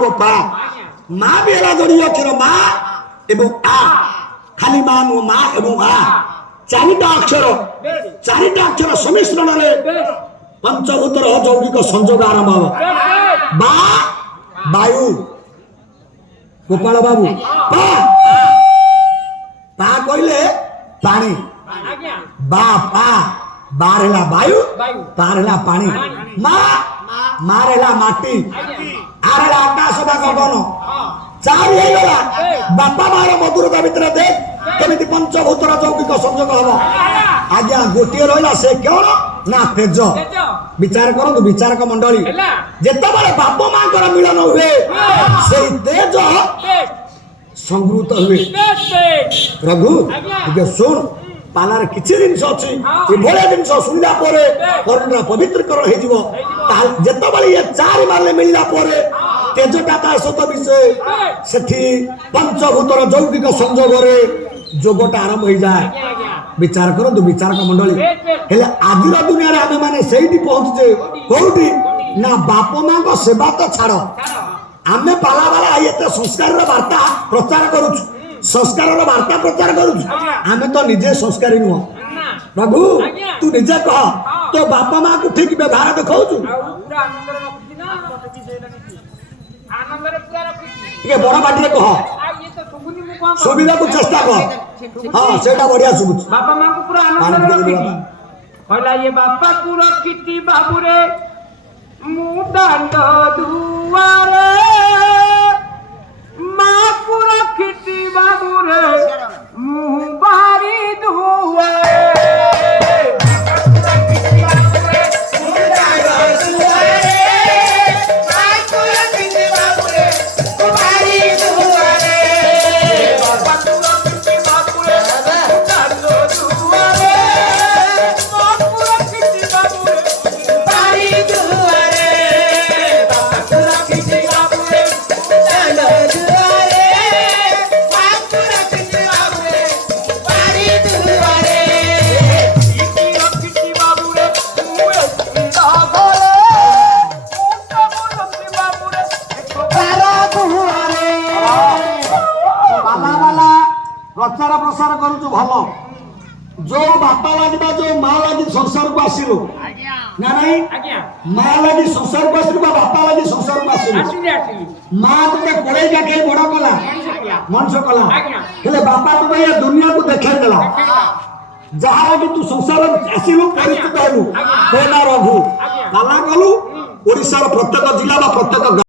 হব পা মা ବି ହେଲା ଯୋଡିଏ ଅକ୍ଷର ମା ଏବଂ ଆ ଖାଲି ମା ନୁହଁ ମା ଏବଂ ଆ ଚାରିଟା ଅକ୍ଷର ସମିଶ୍ରଣରେ ପଞ୍ଚଭୂତର ଅଯୌଗିକ ସଂଯୋଗ ଆରମ୍ଭ ହବ ବା ବାୟୁ ଗୋପାଳ ବାବୁ ପା କହିଲେ ପାଣି ବା ପା बार है वायु पार है पानी मार है माटी आर है आकाश गगन चारि हो गला बापा मार मधुरता भितर देख केमिति पंचभूतर जौगिक संयोग हम आज्ञा गोटे रहा से कौन ना तेज विचार करंतु विचारक मंडली जेतबेले बाप मां मिलन हुए से तेज संगृत हुए रघु सुन पालार किछि जिनस अछि ए भले जिनस सुनिला परे कर्णरा पवित्रकरण हे जीवो जेतबेले ये चारि मारले मिलला परे तेजटा ता सत विषय सेठी पंचभूतर जौगिक संयोग रे जोगटा आरंभ हो जाए विचार करंतु विचारक मंडली हेले आजिर दुनिया रे आमे माने सेठी पहुंचे कोठी ना बाप मां को सेवा तो छाड़ आमे पाला वाला एते संस्कार रे वार्ता प्रचार करूछु संस्कार वार्ता प्रचार करूँ आमे तो निजे संस्कारी नुह प्रभु तू निजे कह तो बापा माँ को ठीक व्यवहार देखाऊ बड़ बाटी कह सुविधा को चेष्टा कर हाँ से बढ़िया शुभु बापा माँ को पूरा आनंद कहला ये बापा को रखी बाबू रे मुदांड दुआरे माँ को रखी बाबू रे मुँह बारी धुए प्रचार प्रसार करूँ भल जो बापा लगे जो माँ लगी संसार को आसिलु ना नहीं माँ लगी संसार को आसिलु बापा लगी संसार को आसिलु माँ तुझे कोड़े जाके बड़ कला मनुष्य कला हेले बापा तुझे ये दुनिया को देखा देला जहाँ लगी तू संसार आसिलु परिचित हेलु ना रघु पाला कलु ओडिशार प्रत्येक जिला प्रत्येक